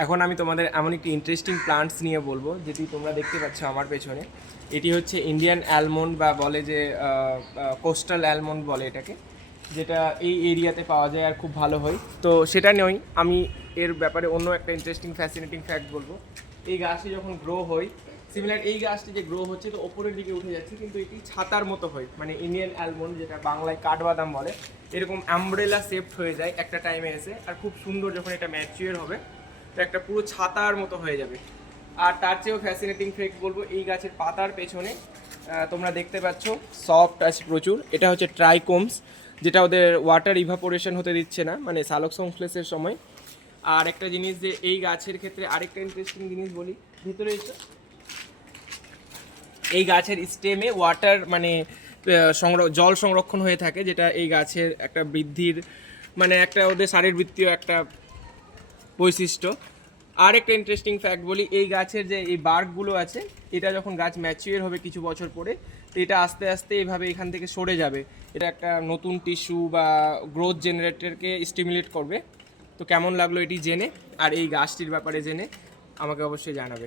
এখন আমি তোমাদের এমন একটি ইন্টারেস্টিং প্লান্টস নিয়ে বলব, যেটি তোমরা দেখতে পাচ্ছ আমার পেছনে। এটি হচ্ছে ইন্ডিয়ান অ্যালমন্ড বা বলে যে কোস্টাল অ্যালমন্ড বলে এটাকে, যেটা এই এরিয়াতে পাওয়া যায় আর খুব ভালো হয়। তো সেটা নয়, আমি এর ব্যাপারে অন্য একটা ইন্টারেস্টিং ফ্যাসিনেটিং ফ্যাক্ট বলব। এই গাছটি যখন গ্রো হয় সিমিলার এই গাছটি যে গ্রো হচ্ছে, তো ওপরের দিকে উঠে যাচ্ছে, কিন্তু এটি ছাতার মতো হয়। মানে ইন্ডিয়ান অ্যালমন্ড যেটা বাংলায় কাঠবাদাম বলে, এরকম অ্যাম্ব্রেলা শেপড হয়ে যায় একটা টাইমে এসে, আর খুব সুন্দর যখন এটা ম্যাচিওর হবে একটা পুরো ছাতার মতো হয়ে যাবে। আর তার চেয়েও ফ্যাসিনেটিং ফেক্ট বলব, এই গাছের পাতার পেছনে তোমরা দেখতে পাচ্ছ সফট আছে প্রচুর। এটা হচ্ছে ট্রাইকোমস যেটা ওদের ওয়াটার ইভাপোরেশন হতে দিচ্ছে না মানে সালোক সংশ্লেষের সময়। আর একটা জিনিস যে এই গাছের ক্ষেত্রে আরেকটা ইন্টারেস্টিং জিনিস বলি, ভিতরে এসো। এই গাছের স্টেমে ওয়াটার মানে সংর- জল সংরক্ষণ হয়ে থাকে, যেটা এই গাছের একটা বৃদ্ধির মানে একটা ওদের শারীরবৃত্তীয় একটা বৈশিষ্ট্য। আর একটা ইন্টারেস্টিং ফ্যাক্ট বলি, এই গাছের যে এই বার্কগুলো আছে, এটা যখন গাছ ম্যাচিওর হবে কিছু বছর পরে তো এটা আস্তে আস্তে এভাবে এখান থেকে সরে যাবে। এটা একটা নতুন টিস্যু বা গ্রোথ জেনারেটরকে স্টিমুলেট করবে। তো কেমন লাগল এটি জেনে, আর এই গাছটির ব্যাপারে জেনে আমাকে অবশ্যই জানাবে।